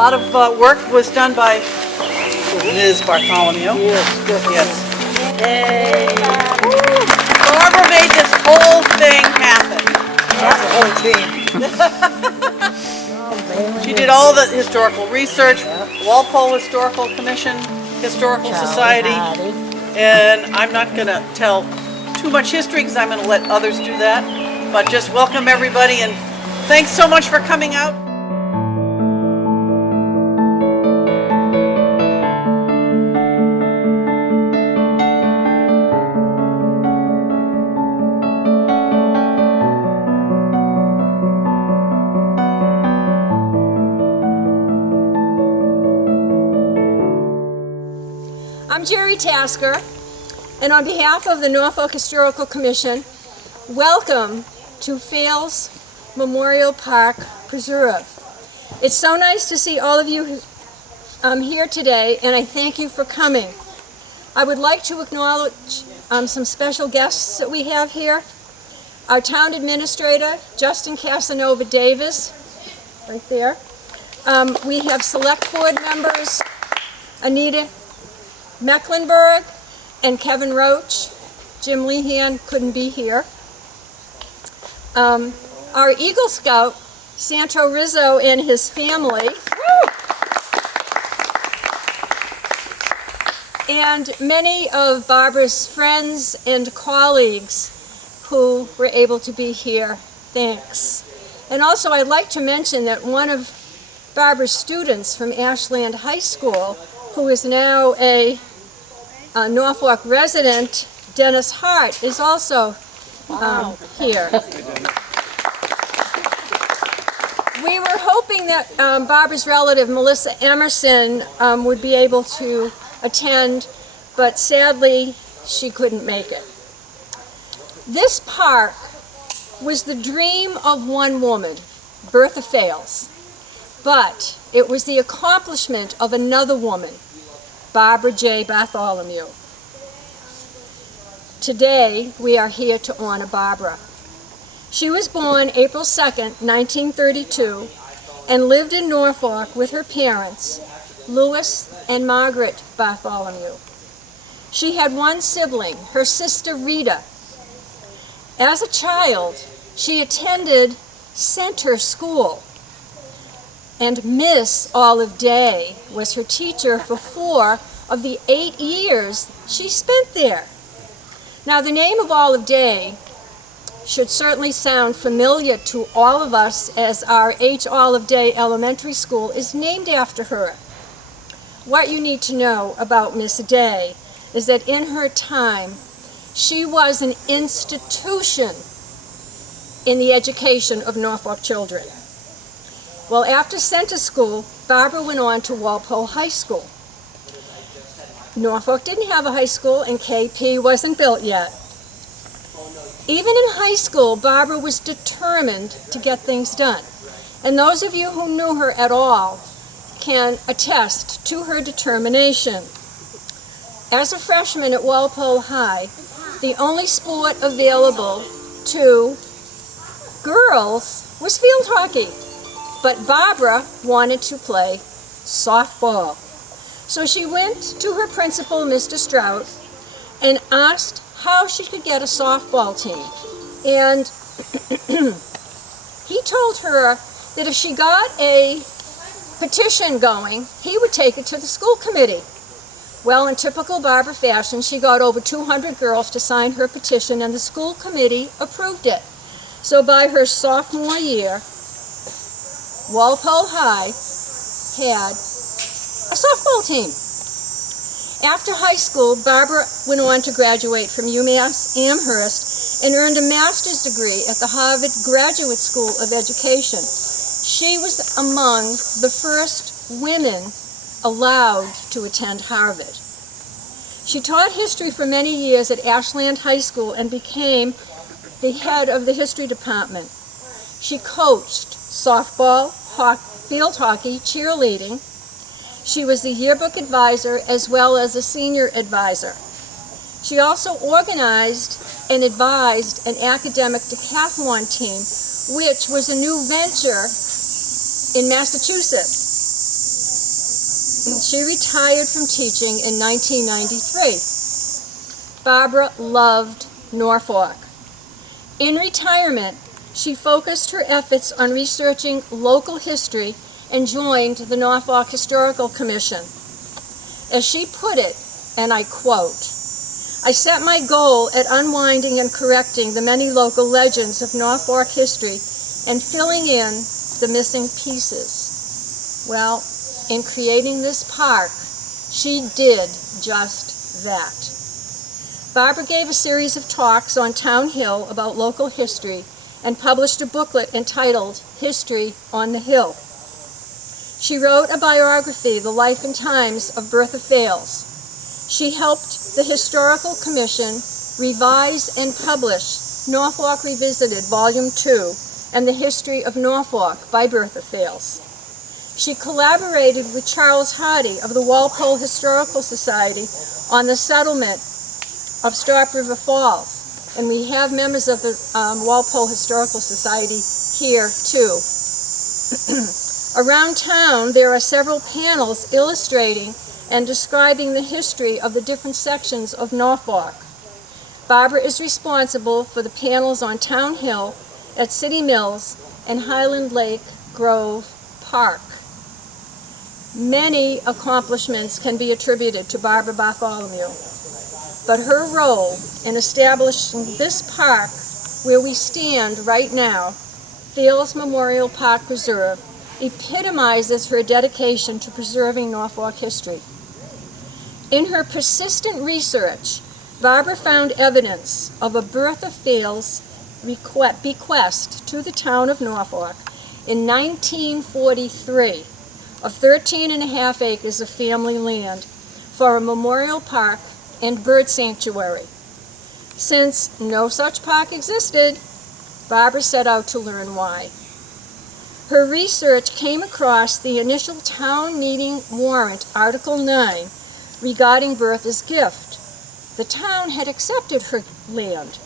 lot of work was done by Ms. Bartholomew. Yes. Yay. Barbara made this whole thing happen. That's a whole team. She did all the historical research, Walpole Historical Commission, Historical Society, and I'm not going to tell too much history because I'm going to let others do that, but just welcome everybody and thanks so much for coming out. I'm Jerry Tasker, and on behalf of the Norfolk Historical Commission, welcome to Fales Memorial Park Preserve. It's so nice to see all of you here today, and I thank you for coming. I would like to acknowledge some special guests that we have here. Our town administrator, Justin Casanova Davis, right there. We have select board members, Anita Mecklenburg and Kevin Roach. Jim Lehan couldn't be here. Our Eagle Scout, Santo Rizzo, and his family. And many of Barbara's friends and colleagues who were able to be here. Thanks. And also I'd like to mention that one of Barbara's students from Ashland High School, who is now a Norfolk resident, Dennis Hart, is also here. We were hoping that Barbara's relative, Melissa Emerson, would be able to attend, but sadly, she couldn't make it. This park was the dream of one woman, Bertha Fales, but it was the accomplishment of another woman, Barbara J. Bartholomew. Today, we are here to honor Barbara. She was born April 2nd, 1932, and lived in Norfolk with her parents, Louis and Margaret Bartholomew. She had one sibling, her sister Rita. As a child, she attended Center School, and Miss Olive Day was her teacher for 4 of the 8 years she spent there. Now, the name of Olive Day should certainly sound familiar to all of us, as our H. Olive Day Elementary School is named after her. What you need to know about Miss Day is that in her time, she was an institution in the education of Norfolk children. Well, after Center School, Barbara went on to Walpole High School. Norfolk didn't have a high school, and KP wasn't built yet. Even in high school, Barbara was determined to get things done. And those of you who knew her at all can attest to her determination. As a freshman at Walpole High, the only sport available to girls was field hockey. But Barbara wanted to play softball. So she went to her principal, Mr. Strout, and asked how she could get a softball team. And he told her that if she got a petition going, he would take it to the school committee. Well, in typical Barbara fashion, she got over 200 girls to sign her petition, and the school committee approved it. So by her sophomore year, Walpole High had a softball team. After high school, Barbara went on to graduate from UMass Amherst and earned a master's degree at the Harvard Graduate School of Education. She was among the first women allowed to attend Harvard. She taught history for many years at Ashland High School and became the head of the history department. She coached softball, field hockey, cheerleading. She was the yearbook advisor as well as a senior advisor. She also organized and advised an academic decathlon team, which was a new venture in Massachusetts. She retired from teaching in 1993. Barbara loved Norfolk. In retirement, she focused her efforts on researching local history and joined the Norfolk Historical Commission. As she put it, and I quote, "I set my goal at unwinding and correcting the many local legends of Norfolk history and filling in the missing pieces." Well, in creating this park, she did just that. Barbara gave a series of talks on Town Hill about local history and published a booklet entitled History on the Hill. She wrote a biography, The Life and Times of Bertha Fales. She helped the Historical Commission revise and publish Norfolk Revisited, Volume 2, and the History of Norfolk by Bertha Fales. She collaborated with Charles Hardy of the Walpole Historical Society on the settlement of Stop River Falls, and we have members of the Walpole Historical Society here too. Around town, there are several panels illustrating and describing the history of the different sections of Norfolk. Barbara is responsible for the panels on Town Hill, at City Mills, and Highland Lake Grove Park. Many accomplishments can be attributed to Barbara Bartholomew, but her role in establishing this park where we stand right now, Fales Memorial Park Preserve, epitomizes her dedication to preserving Norfolk history. In her persistent research, Barbara found evidence of a Bertha Fales bequest to the town of Norfolk in 1943 of 13.5 acres of family land for a memorial park and bird sanctuary. Since no such park existed, Barbara set out to learn why. Her research came across the initial town meeting warrant, Article 9, regarding Bertha's gift. The town had accepted her land.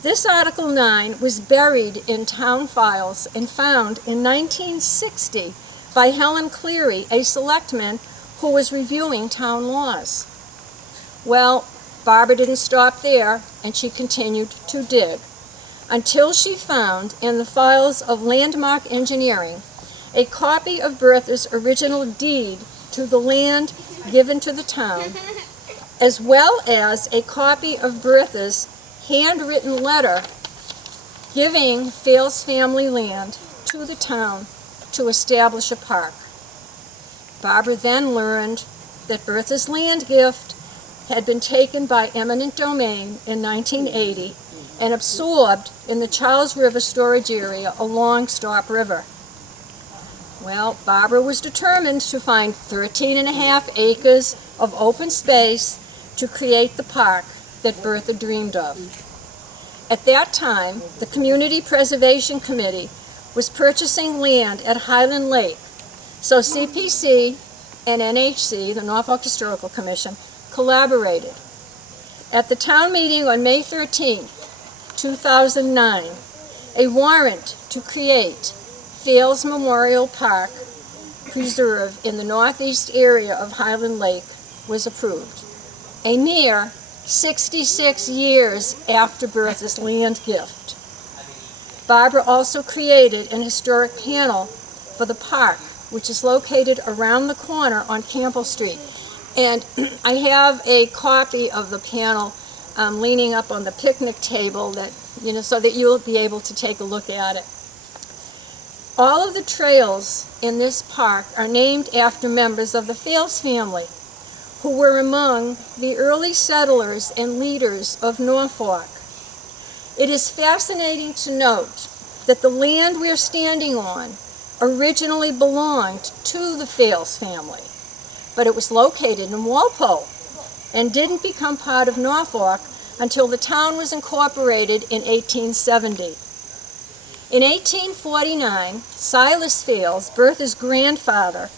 This Article 9 was buried in town files and found in 1960 by Helen Cleary, a selectman who was reviewing town laws. Well, Barbara didn't stop there, and she continued to dig until she found in the files of Landmark Engineering a copy of Bertha's original deed to the land given to the town, as well as a copy of Bertha's handwritten letter giving Fales family land to the town to establish a park. Barbara then learned that Bertha's land gift had been taken by eminent domain in 1980 and absorbed in the Charles River storage area along Stop River. Well, Barbara was determined to find 13.5 acres of open space to create the park that Bertha dreamed of. At that time, the Community Preservation Committee was purchasing land at Highland Lake, so CPC and NHC, the Norfolk Historical Commission, collaborated. At the town meeting on May 13, 2009, a warrant to create Fales Memorial Park Preserve in the northeast area of Highland Lake was approved, a mere 66 years after Bertha's land gift. Barbara also created an historic panel for the park, which is located around the corner on Campbell Street. And I have a copy of the panel leaning up on the picnic table that, so that you'll be able to take a look at it. All of the trails in this park are named after members of the Fales family, who were among the early settlers and leaders of Norfolk. It is fascinating to note that the land we're standing on originally belonged to the Fales family, but it was located in Walpole and didn't become part of Norfolk until the town was incorporated in 1870. In 1849, Silas Fales, Bertha's grandfather,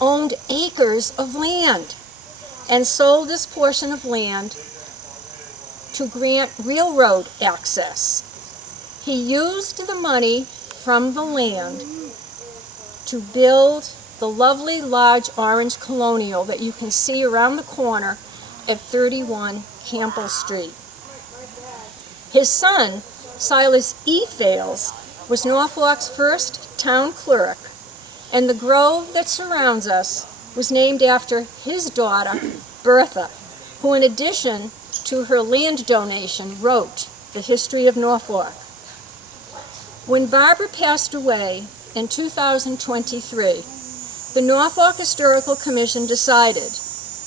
owned acres of land and sold this portion of land to grant railroad access. He used the money from the land to build the the lovely large orange colonial that you can see around the corner at 31 Campbell Street. His son, Silas E. Fales, was Norfolk's first town clerk, and the grove that surrounds us was named after his daughter, Bertha, who in addition to her land donation wrote the history of Norfolk. When Barbara passed away in 2023, the Norfolk Historical Commission decided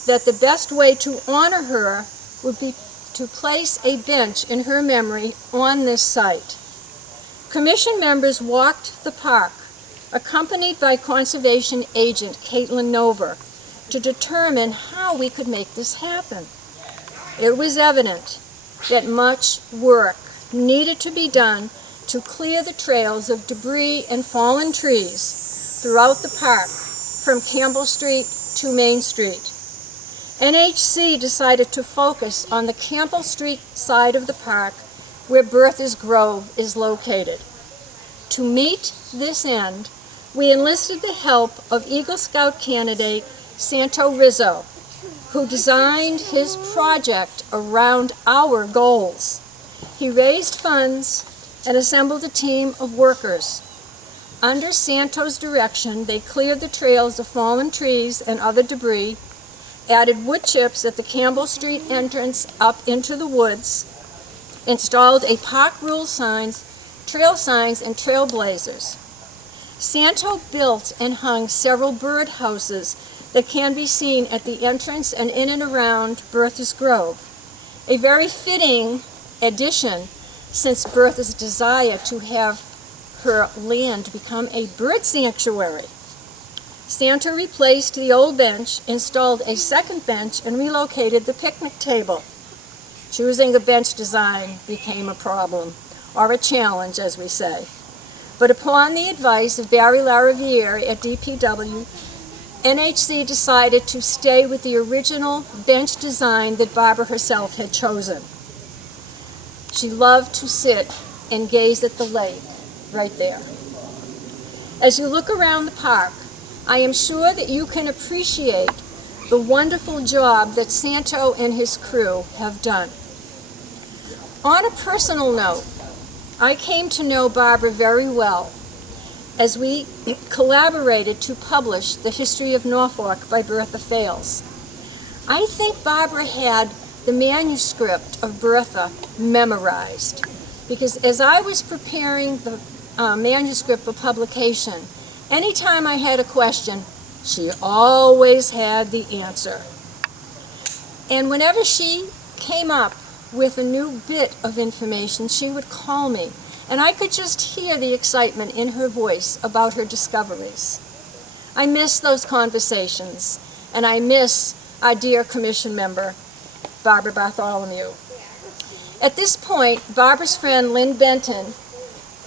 that the best way to honor her would be to place a bench in her memory on this site. Commission members walked the park, accompanied by conservation agent Caitlin Nover, to determine how we could make this happen. It was evident that much work needed to be done to clear the trails of debris and fallen trees throughout the park from Campbell Street to Main Street. NHC decided to focus on the Campbell Street side of the park where Bertha's Grove is located. To meet this end, we enlisted the help of Eagle Scout candidate Santo Rizzo, who designed his project around our goals. He raised funds and assembled a team of workers. Under Santo's direction, they cleared the trails of fallen trees and other debris, added wood chips at the Campbell Street entrance up into the woods, installed a park rule signs, trail signs, and trailblazers. Santo built and hung several bird houses that can be seen at the entrance and in and around Bertha's Grove, a very fitting addition since Bertha's desire to have her land become a bird sanctuary. Santa replaced the old bench, installed a second bench, and relocated the picnic table. Choosing a bench design became a problem, or a challenge, as we say. But upon the advice of Barry LaRiviere at DPW, NHC decided to stay with the original bench design that Barbara herself had chosen. She loved to sit and gaze at the lake right there. As you look around the park, I am sure that you can appreciate the wonderful job that Santo and his crew have done. On a personal note, I came to know Barbara very well as we collaborated to publish The History of Norfolk by Bertha Fales. I think Barbara had the manuscript of Bertha memorized, because as I was preparing the manuscript for publication, anytime I had a question, she always had the answer. And whenever she came up with a new bit of information, she would call me, and I could just hear the excitement in her voice about her discoveries. I miss those conversations, and I miss our dear commission member, Barbara Bartholomew. At this point, Barbara's friend Lynn Benton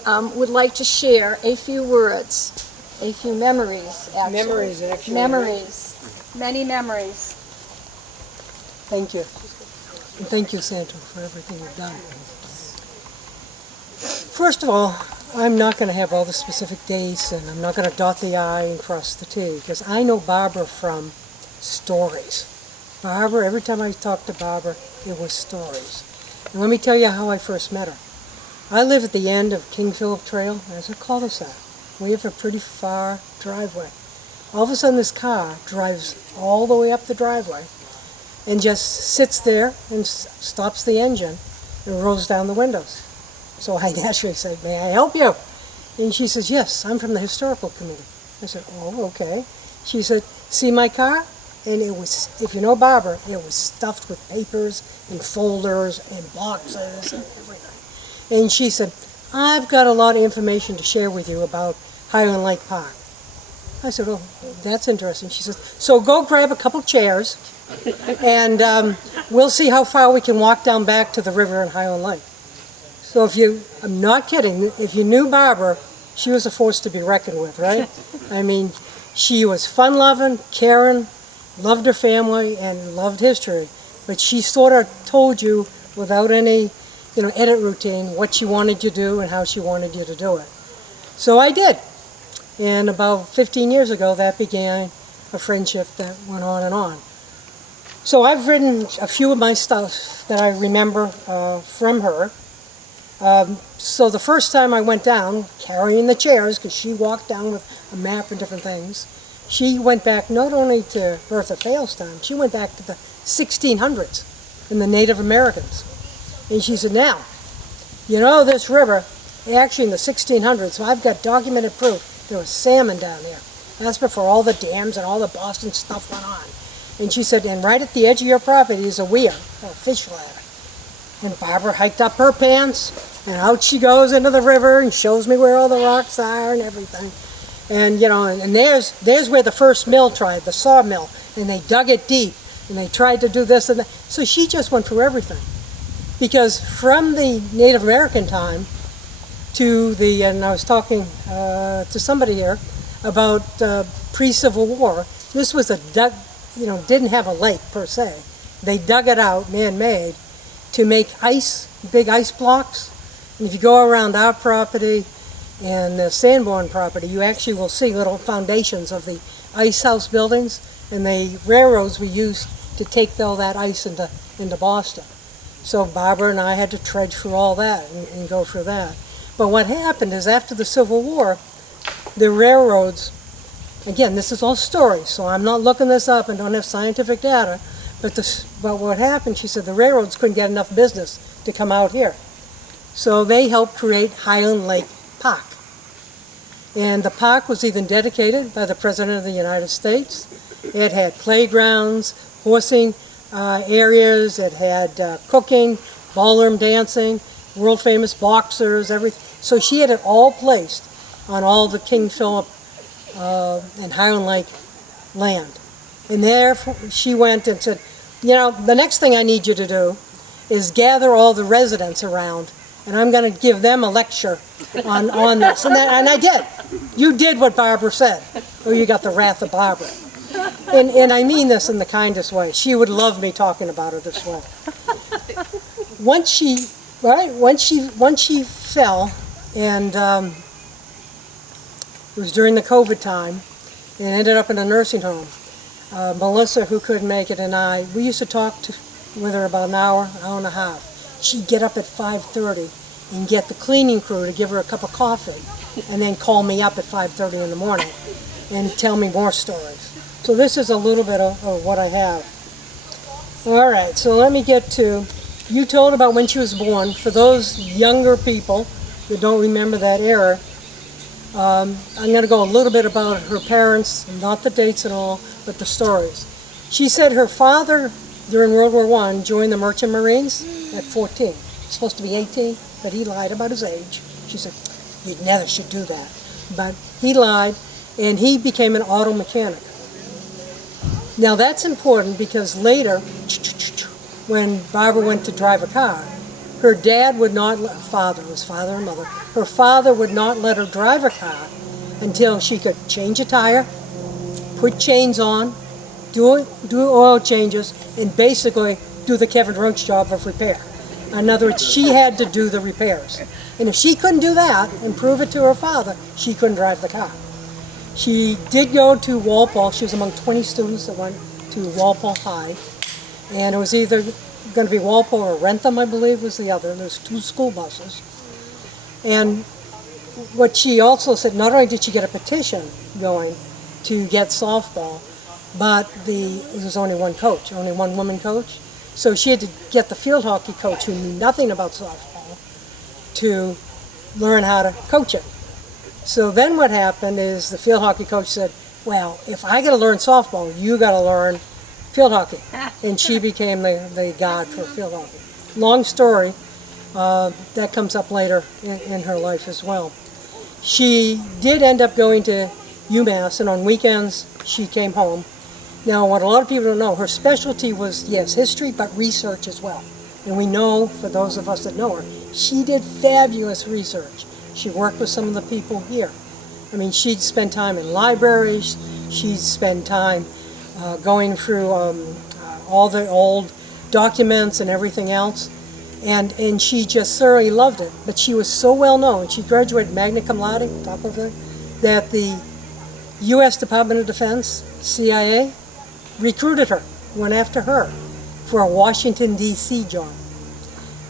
would like to share a few words, a few memories, actually. Memories, actually. Memories. Many memories. Thank you. And thank you, Santo, for everything you've done. First of all, I'm not going to have all the specific dates, and I'm not going to dot the I and cross the T, because I know Barbara from stories. Barbara, every time I talked to Barbara, it was stories. And let me tell you how I first met her. I live at the end of King Philip Trail. There's a cul-de-sac. We have a pretty far driveway. All of a sudden, this car drives all the way up the driveway and just sits there and stops the engine and rolls down the windows. So I naturally said, "May I help you?" And she says, "Yes, I'm from the historical committee." I said, "Oh, okay." She said, "See my car?" And it was, if you know Barbara, it was stuffed with papers and folders and boxes and everything. And she said, "I've got a lot of information to share with you about Highland Lake Park." I said, "Oh, that's interesting." She says, "So go grab a couple chairs and we'll see how far we can walk down back to the river in Highland Lake." So I'm not kidding, if you knew Barbara, she was a force to be reckoned with, right? I mean, she was fun-loving, caring, loved her family, and loved history. But she sort of told you without any, edit routine what she wanted you to do and how she wanted you to do it. So I did. And about 15 years ago, that began a friendship that went on and on. So I've written a few of my stuff that I remember from her. So the first time I went down, carrying the chairs, because she walked down with a map and different things, she went back not only to Bertha Fales' time, she went back to the 1600s and the Native Americans. And she said, now, you know this river, actually in the 1600s, so I've got documented proof there was salmon down there. That's before all the dams and all the Boston stuff went on. And she said, and right at the edge of your property is a weir, or a fish ladder. And Barbara hiked up her pants, and out she goes into the river and shows me where all the rocks are and everything. And, you know, and there's where the first mill tried, the sawmill, and they dug it deep, and they tried to do this and that. So she just went through everything. Because from the Native American time to the, and I was talking to somebody here about pre-Civil War, this was a dug, you know, didn't have a lake per se. They dug it out, man-made, to make ice, big ice blocks. And if you go around our property and the Sanborn property, you actually will see little foundations of the ice house buildings, and the railroads were used to take all that ice into Boston. So Barbara and I had to trudge through all that and go through that. But what happened is after the Civil War, the railroads, again, this is all story, so I'm not looking this up and don't have scientific data, but what happened, she said, the railroads couldn't get enough business to come out here. So they helped create Highland Lake Park. And the park was even dedicated by the President of the United States. It had playgrounds, horsing areas, it had cooking, ballroom dancing, world famous boxers, everything. So she had it all placed on all the King Philip and Highland Lake land. And there she went and said, you know, the next thing I need you to do is gather all the residents around, and I'm going to give them a lecture on this. And I did. You did what Barbara said. Oh, you got the wrath of Barbara. And I mean this in the kindest way. She would love me talking about her this way. Once she fell, and it was during the COVID time, and ended up in a nursing home. Melissa, who couldn't make it, and we used to talk with her about an hour and a half. She'd get up at 5:30 and get the cleaning crew to give her a cup of coffee, and then call me up at 5:30 in the morning and tell me more stories. So this is a little bit of what I have. All right, so let me get to, you told about when she was born. For those younger people that don't remember that era, I'm going to go a little bit about her parents, not the dates and all, but the stories. She said her father, during World War I, joined the Merchant Marines at 14. He's supposed to be 18, but he lied about his age. She said, you never should do that. But he lied, and he became an auto mechanic. Now that's important because later, when Barbara went to drive a car, her dad would not, father and mother, her father would not let her drive a car until she could change a tire, put chains on, do oil changes, and basically do the Kevin Roach job of repair. In other words, she had to do the repairs. And if she couldn't do that and prove it to her father, she couldn't drive the car. She did go to Walpole. She was among 20 students that went to Walpole High. And it was either going to be Walpole or Rentham, I believe, was the other. There's 2 school buses. And what she also said, not only did she get a petition going to get softball, but it was only one coach, only one woman coach. So she had to get the field hockey coach, who knew nothing about softball, to learn how to coach it. So then what happened is the field hockey coach said, well, if I got to learn softball, you got to learn field hockey. And she became the god for field hockey. Long story, that comes up later in her life as well. She did end up going to UMass, and on weekends she came home. Now, what a lot of people don't know, her specialty was, yes, history, but research as well. And we know, for those of us that know her, she did fabulous research. She worked with some of the people here. I mean, she'd spend time in libraries, she'd spend time going through all the old documents and everything else. And she just thoroughly loved it. But she was so well known. She graduated magna cum laude, top of it, that the U.S. Department of Defense, CIA, recruited her, went after her for a Washington, D.C. job.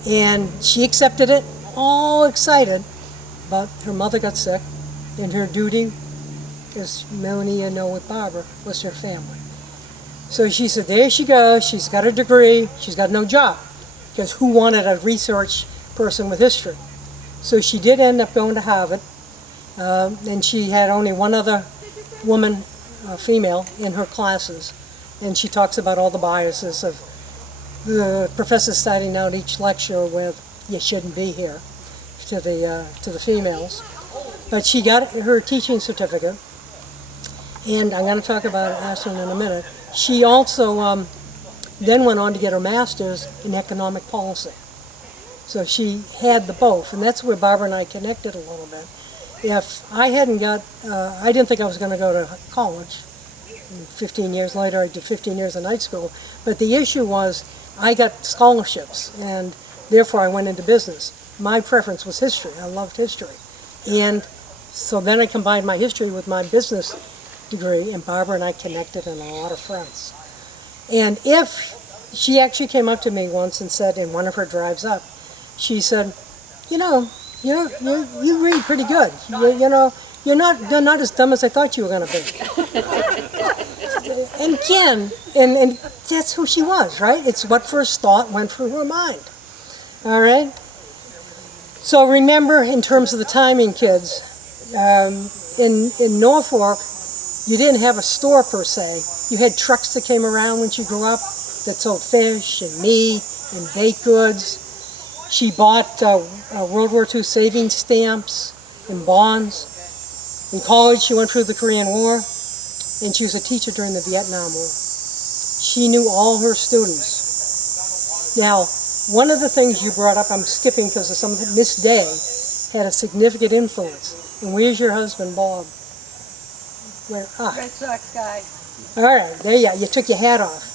And she accepted it, all excited, but her mother got sick, and her duty, as many of you know with Barbara, was her family. So she said, there she goes, she's got a degree, she's got no job, because who wanted a research person with history? So she did end up going to Harvard, and she had only one other woman, female, in her classes, and she talks about all the biases of the professor starting out each lecture with, you shouldn't be here, to the females. But she got her teaching certificate, and I'm going to talk about Ashland in a minute. She also then went on to get her master's in economic policy. So she had the both, and that's where Barbara and I connected a little bit. If I hadn't got, I didn't think I was going to go to college. 15 years later, I did 15 years of night school. But the issue was, I got scholarships, and therefore I went into business. My preference was history. I loved history. And so then I combined my history with my business degree, and Barbara and I connected and a lot of friends. And if she actually came up to me once and said, in one of her drives up, she said, you know, you read pretty good. You're not as dumb as I thought you were going to be. And Ken, and that's who she was, right? It's what first thought went through her mind. All right? So remember, in terms of the timing, kids, in Norfolk, you didn't have a store per se. You had trucks that came around when she grew up that sold fish and meat and baked goods. She bought World War II savings stamps and bonds. In college, she went through the Korean War, and she was a teacher during the Vietnam War. She knew all her students. Now, one of the things you brought up, I'm skipping because of some of it, Miss Day had a significant influence. And where's your husband, Bob? Where? Red Sox guy. All right, there you are. You took your hat off.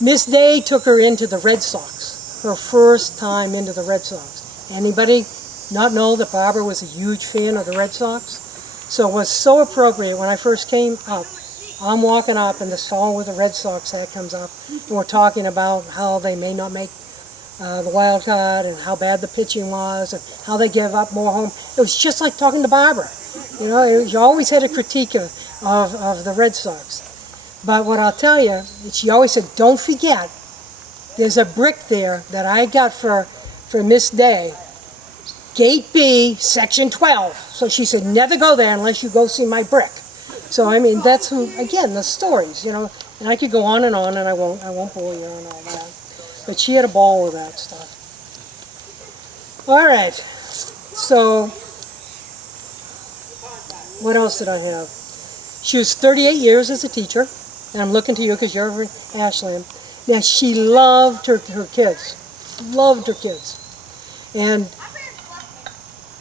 Miss Day took her into the Red Sox, her first time into the Red Sox. Anybody not know that Barbara was a huge fan of the Red Sox? So it was so appropriate when I first came up. I'm walking up, and this fellow with a Red Sox hat comes up, and we're talking about how they may not make the wild card, and how bad the pitching was, and how they give up more home. It was just like talking to Barbara. You know, you always had a critique of the Red Sox. But what I'll tell you, she always said, don't forget, there's a brick there that I got for Miss Day, Gate B, Section 12. So she said, never go there unless you go see my brick. So, I mean, that's who, again, the stories, you know. And I could go on, and I won't bore you on all that. But she had a ball with that stuff. All right. So, what else did I have? She was 38 years as a teacher. And I'm looking to you because you're over in Ashland. Now, she loved her kids. Loved her kids. And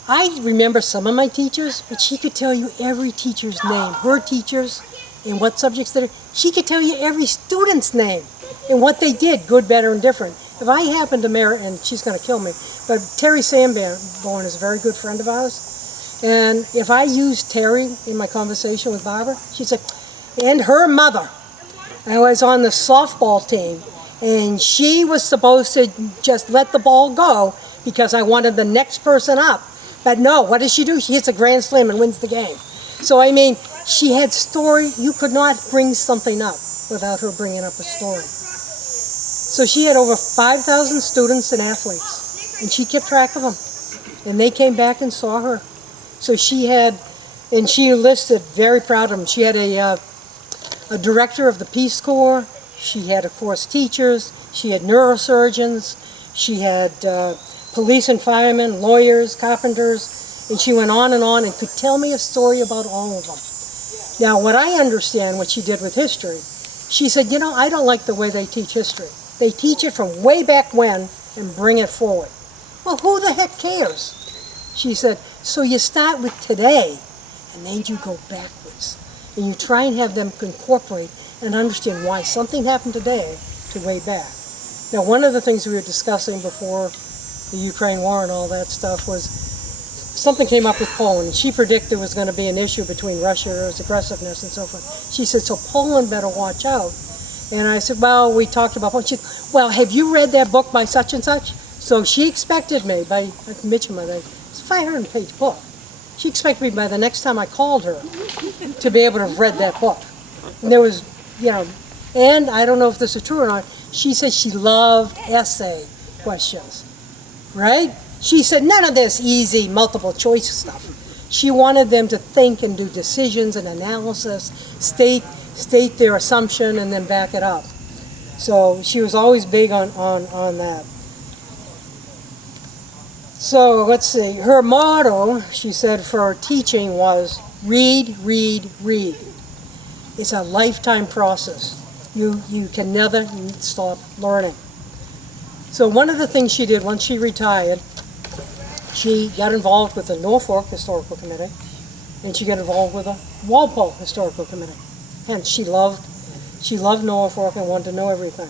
I remember some of my teachers, but she could tell you every teacher's name. Her teachers and what subjects they did. She could tell you every student's name and what they did, good, better, and different. If I happen to marry, and she's going to kill me, but Terry Sanborn is a very good friend of ours. And if I used Terry in my conversation with Barbara, she'd say, and her mother. I was on the softball team, and she was supposed to just let the ball go because I wanted the next person up. But no, what does she do? She hits a grand slam and wins the game. So, I mean, she had story. You could not bring something up without her bringing up a story. So she had over 5,000 students and athletes, and she kept track of them. And they came back and saw her. So she had, and she listed, very proud of them, she had a director of the Peace Corps, she had, of course, teachers, she had neurosurgeons, she had police and firemen, lawyers, carpenters, and she went on and could tell me a story about all of them. Now, what I understand what she did with history, she said, you know, I don't like the way they teach history. They teach it from way back when and bring it forward. Well, who the heck cares? She said, so you start with today, and then you go backwards. And you try and have them incorporate and understand why something happened today to way back. Now, one of the things we were discussing before the Ukraine war and all that stuff was something came up with Poland. She predicted there was going to be an issue between Russia's aggressiveness and so forth. She said, so Poland better watch out. And I said, well, we talked about Poland. She said, well, have you read that book by such and such? So she expected me by Mitchum, it's a 500-page book. She expected me by the next time I called her to be able to have read that book. And there was, you know, and I don't know if this is true or not, she said she loved essay questions, right? She said none of this easy multiple choice stuff. She wanted them to think and do decisions and analysis, state their assumption and then back it up. So she was always big on that. So let's see, her motto, she said, for her teaching was read, read, read. It's a lifetime process. You can never stop learning. So one of the things she did once she retired, she got involved with the Norfolk Historical Committee, and she got involved with the Walpole Historical Committee. And she loved Norfolk and wanted to know everything.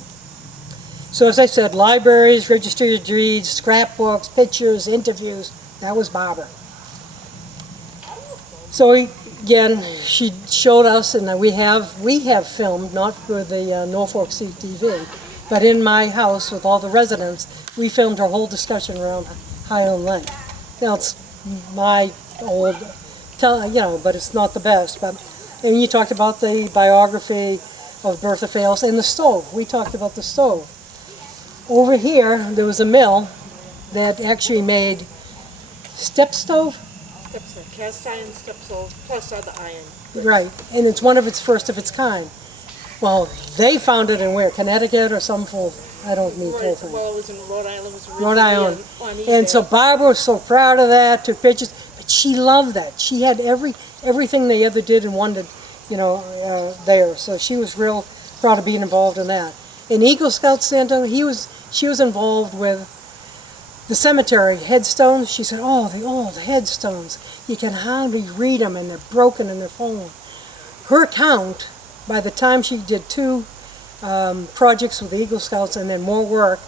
So as I said, libraries, registry of deeds, scrapbooks, pictures, interviews, that was Barbara. So again, she showed us, and we have filmed, not for the Norfolk CTV, but in my house with all the residents, we filmed our whole discussion around Highland Lake. Now it's my old, but it's not the best. And you talked about the biography of Bertha Fales and the stove. We talked about the stove. Over here, there was a mill that actually made step stove. Step stove, cast iron step stove, plus other iron. Right, and it's one of its first of its kind. Well, they found it in where? Connecticut or some full, I don't mean full thing. Well, it was in Rhode Island. It was Rhode Island. on And so Barbara was so proud of that, took pictures, but she loved that. She had everything they ever did and wanted, there. So she was real proud of being involved in that. In Eagle Scout Santa, she was involved with the cemetery headstones. She said, oh, the old headstones. You can hardly read them, and they're broken and they're falling. Her count, by the time she did 2 projects with the Eagle Scouts and then more work,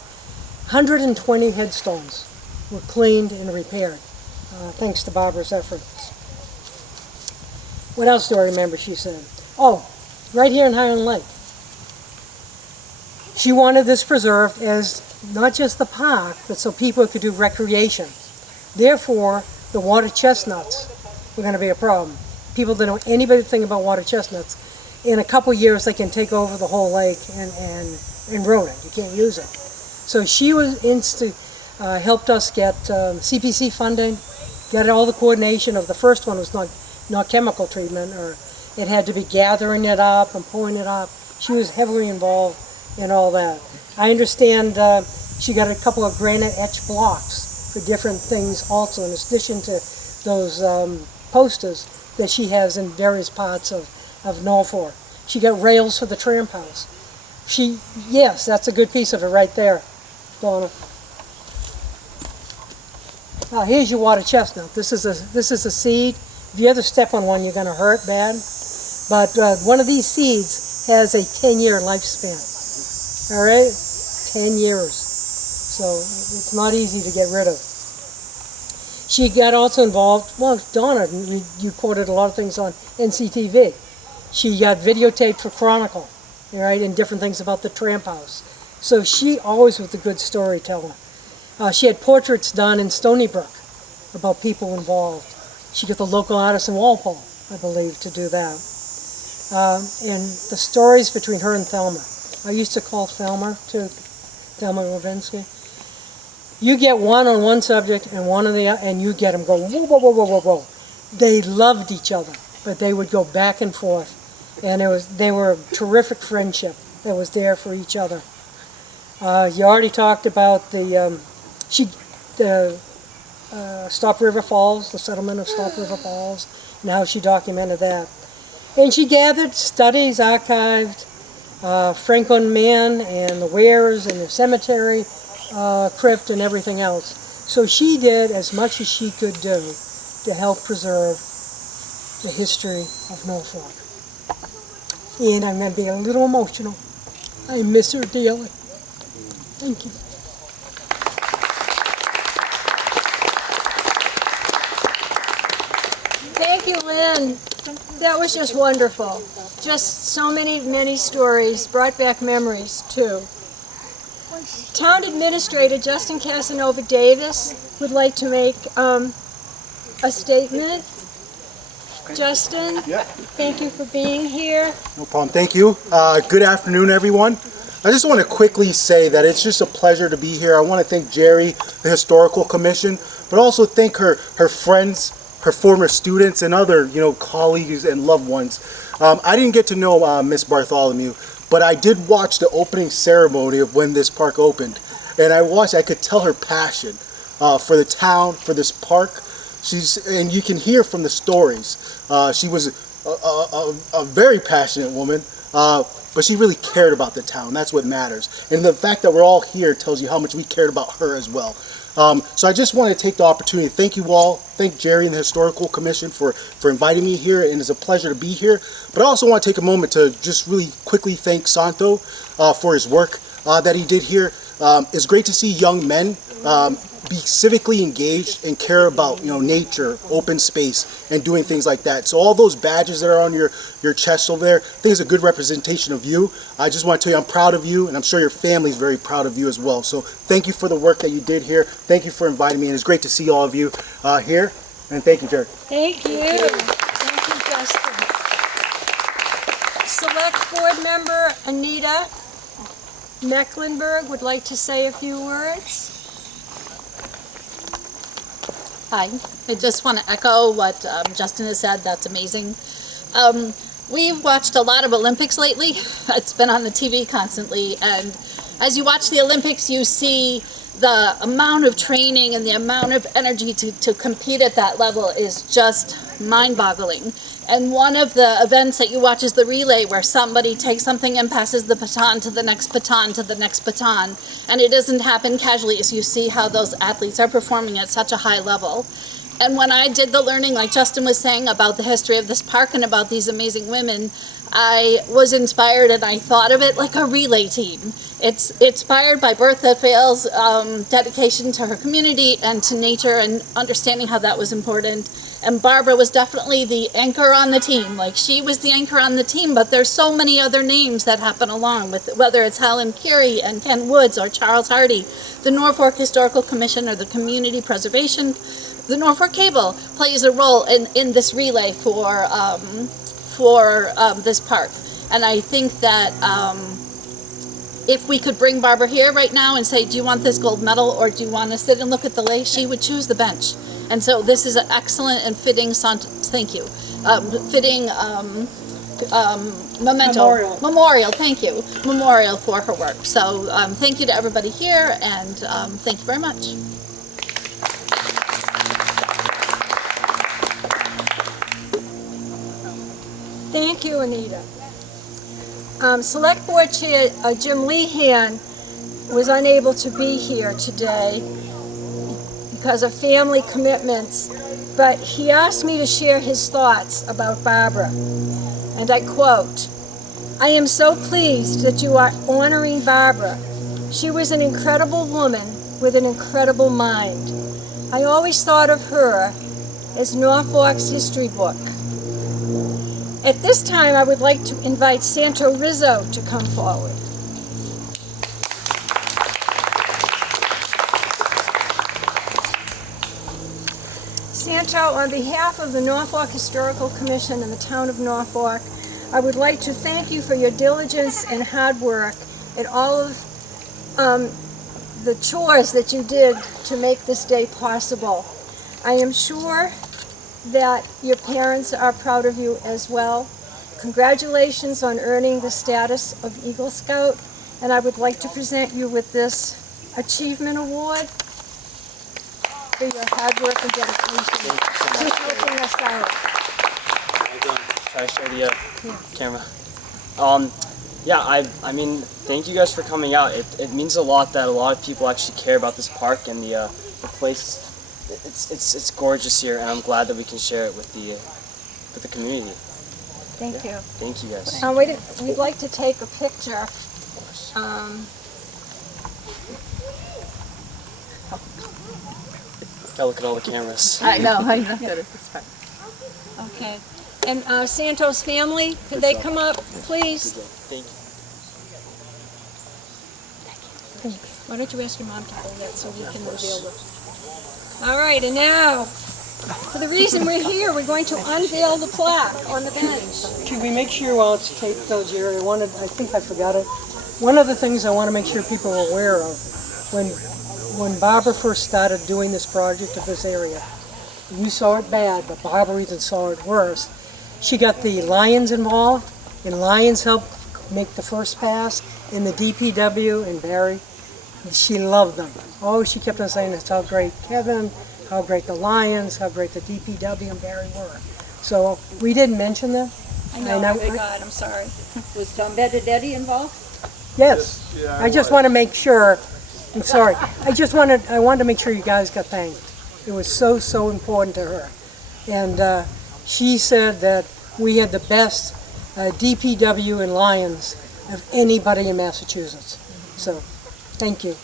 120 headstones were cleaned and repaired, thanks to Barbara's efforts. What else do I remember she said? Oh, right here in Highland Lake. She wanted this preserved as not just the park, but so people could do recreation. Therefore, the water chestnuts were going to be a problem. People don't know anything about water chestnuts. In a couple years, they can take over the whole lake and ruin it. You can't use it. So she was helped us get CPC funding, get all the coordination of the first one was not chemical treatment, or it had to be gathering it up and pouring it up. She was heavily involved in all that. I understand she got a couple of granite etched blocks for different things also, in addition to those posters that she has in various parts of Norfolk. She got rails for the tramp house. Yes, that's a good piece of it right there, Donna. Now here's your water chestnut. This is a seed. If you ever step on one, you're going to hurt bad. But one of these seeds has a 10-year lifespan. All right, 10 years. So it's not easy to get rid of. She got also involved. Well, Donna, you quoted a lot of things on NCTV. She got videotaped for Chronicle, right, and different things about the tramp house. So she always was a good storyteller. She had portraits done in Stony Brook about people involved. She got the local artist in Walpole, I believe, to do that. And the stories between her and Thelma. I used to call Thelma Levinsky. You get one on one subject and one on the other, and you get them going, whoa, whoa, whoa, whoa, whoa, whoa. They loved each other, but they would go back and forth. And they were a terrific friendship that was there for each other. You already talked about the Stop River Falls, the settlement of Stop River Falls, and how she documented that. And she gathered studies, archived Franklin Man and the Wares and the cemetery crypt and everything else. So she did as much as she could do to help preserve the history of Norfolk. And I'm going to be a little emotional. I miss her dearly. Thank you. you, Lynn. That was just wonderful. Just so many stories, brought back memories, too. Town Administrator Justin Casanova Davis would like to make a statement. Justin, Yeah. thank you for being here. No problem. Thank you. Good afternoon, everyone. I just want to quickly say that it's just a pleasure to be here. I want to thank Jerry, the Historical Commission, but also thank her friends, her former students, and other colleagues and loved ones. I didn't get to know Miss Bartholomew, but I did watch the opening ceremony of when this park opened, and I could tell her passion for the town, for this park. And you can hear from the stories. She was a very passionate woman, but she really cared about the town. That's what matters. And the fact that we're all here tells you how much we cared about her as well. So I just want to take the opportunity to thank you all, thank Jerry and the Historical Commission for inviting me here, and it's a pleasure to be here. But I also want to take a moment to just really quickly thank Santo for his work that he did here. It's great to see young men be civically engaged and care about nature, open space, and doing things like that. So all those badges that are on your chest over there, I think is a good representation of you. I just want to tell you I'm proud of you, and I'm sure your family's very proud of you as well. So thank you for the work that you did here. Thank you for inviting me, and it's great to see all of you here. And thank you, Jared. Thank you. Thank you, Justin. Select Board Member Anita Mecklenburg would like to say a few words. Hi, I just want to echo what Justin has said. That's amazing. We've watched a lot of Olympics lately. It's been on the TV constantly, and as you watch the Olympics, you see the amount of training and the amount of energy to compete at that level is just mind-boggling. And one of the events that you watch is the relay, where somebody takes something and passes the baton to the next baton to the next baton. And it doesn't happen casually, as you see how those athletes are performing at such a high level. And when I did the learning, like Justin was saying, about the history of this park and about these amazing women, I was inspired, and I thought of it like a relay team. It's inspired by Bertha Fales' dedication to her community and to nature, and understanding how that was important. And Barbara was definitely the anchor on the team. Like, she was the anchor on the team, but there's so many other names that happen along with it, whether it's Helen Curie and Ken Woods or Charles Hardy, the Norfolk Historical Commission or the Community Preservation. The Norfolk Cable plays a role in this relay for this park. And I think that if we could bring Barbara here right now and say, do you want this gold medal, or do you want to sit and look at the lake, she would choose the bench. And so this is an excellent and fitting, memorial, thank you, memorial for her work. So thank you to everybody here, and thank you very much. Thank you, Anita. Select Board Chair Jim Lehan was unable to be here today because of family commitments, but he asked me to share his thoughts about Barbara. And I quote, "I am so pleased that you are honoring Barbara. She was an incredible woman with an incredible mind. I always thought of her as Norfolk's history book." At this time, I would like to invite Santo Rizzo to come forward. Santo, on behalf of the Norfolk Historical Commission and the town of Norfolk, I would like to thank you for your diligence and hard work and all of the chores that you did to make this day possible. I am sure that your parents are proud of you as well. Congratulations on earning the status of Eagle Scout, and I would like to present you with this Achievement Award for your hard work and dedication to helping us out. Try to share the camera. I mean, thank you guys for coming out. It means a lot that a lot of people actually care about this park and the place. It's gorgeous here, and I'm glad that we can share it with the community. Thank you. Thank you guys. We'd like to take a picture. Gotta look at all the cameras. I know. It's fine. Okay. Okay. And Santos family, could they come up, please? Thank you. Why don't you ask your mom to hold that so we can reveal them? All right, and now, for the reason we're here, we're going to unveil the plaque on the bench. Can we make sure while it's taped though, Jerry, I think I forgot it. One of the things I want to make sure people are aware of, when Barbara first started doing this project of this area, you saw it bad, but Barbara even saw it worse. She got the Lions involved, and Lions helped make the first pass, and the DPW and Barry, she loved them. Oh, she kept on saying that's how great Kevin, how great the Lions, how great the DPW and Barry were. So we didn't mention them. I know, oh my God, I'm sorry. Was Tom Benedetti involved? Yes, I just want to make sure, I'm sorry, I wanted to make sure you guys got thanked. It was so important to her. And she said that we had the best DPW and Lions of anybody in Massachusetts. So, thank you.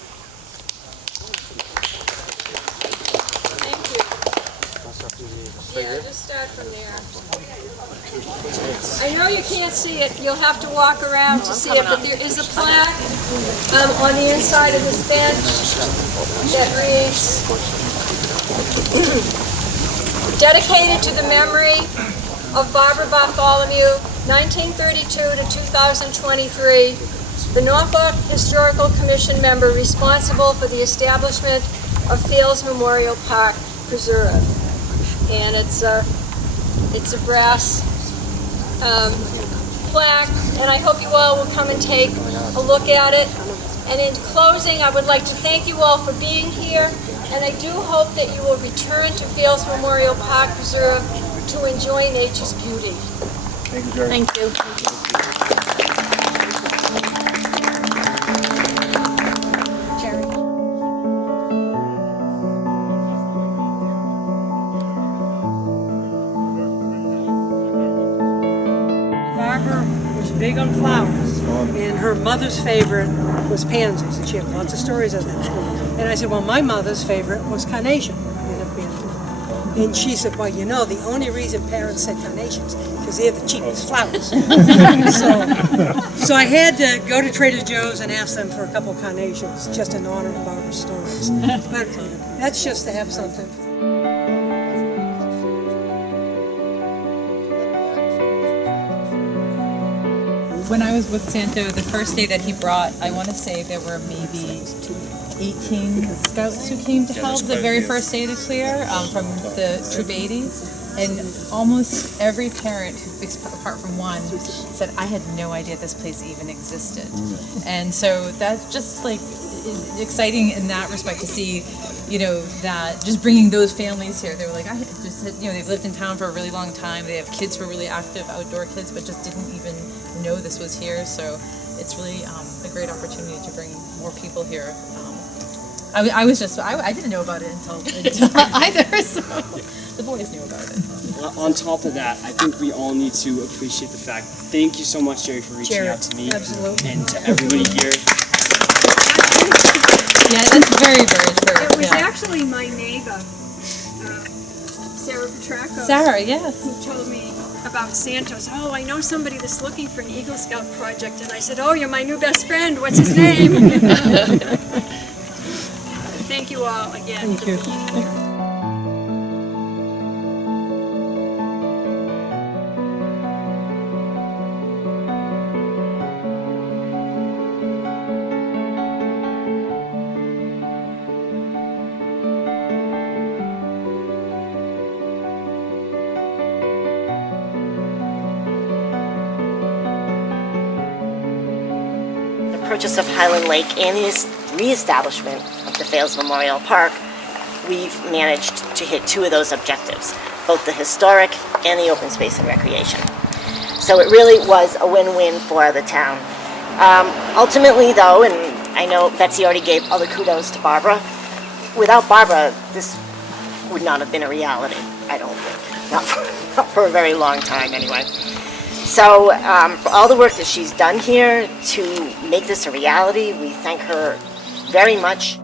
Yeah, just start from there. I know you can't see it. You'll have to walk around to see it, but there is a plaque on the inside of this bench that reads, dedicated to the memory of Barbara Bartholomew, 1932 to 2023, the Norfolk Historical Commission member responsible for the establishment of Fales Memorial Park Preserve. And it's a brass plaque, and I hope you all will come and take a look at it. And in closing, I would like to thank you all for being here, and I do hope that you will return to Fales Memorial Park Preserve to enjoy nature's beauty. Thank you, Jerry. Thank you. Barbara was big on flowers, and her mother's favorite was pansies, and she had lots of stories of them. And I said, well, my mother's favorite was carnation. And she said, well, you know, the only reason parents said carnations because they're the cheapest flowers. So I had to go to Trader Joe's and ask them for a couple of carnations just in honor of Barbara's stories. But that's just to have something. When I was with Santo, the first day that he brought, I want to say there were maybe 18 scouts who came to help the very first day to clear from the Trubades. And almost every parent, apart from one, said, I had no idea this place even existed. And so that's just like exciting in that respect to see, you know, that just bringing those families here. They were like, they've lived in town for a really long time. They have kids who are really active, outdoor kids, but just didn't even know this was here. So it's really a great opportunity to bring more people here. I didn't know about it until either, so the boys knew about it. On top of that, I think we all need to appreciate the fact. Thank you so much, Jerry, for reaching out to me and to everybody here. Yeah, that's very, very true. It was actually my neighbor, Sarah Petracco. Sarah, yes. Who told me about Santos. Oh, I know somebody that's looking for an Eagle Scout project. And I said, oh, you're my new best friend. What's his name? Thank you all again for being here. Purchase of Highland Lake and the reestablishment of the Fales Memorial Park, we've managed to hit two of those objectives, both the historic and the open space and recreation. So it really was a win-win for the town. Ultimately though, and I know Betsy already gave all the kudos to Barbara, without Barbara, this would not have been a reality, I don't think. Not for a very long time anyway. So for all the work that she's done here to make this a reality, we thank her very much.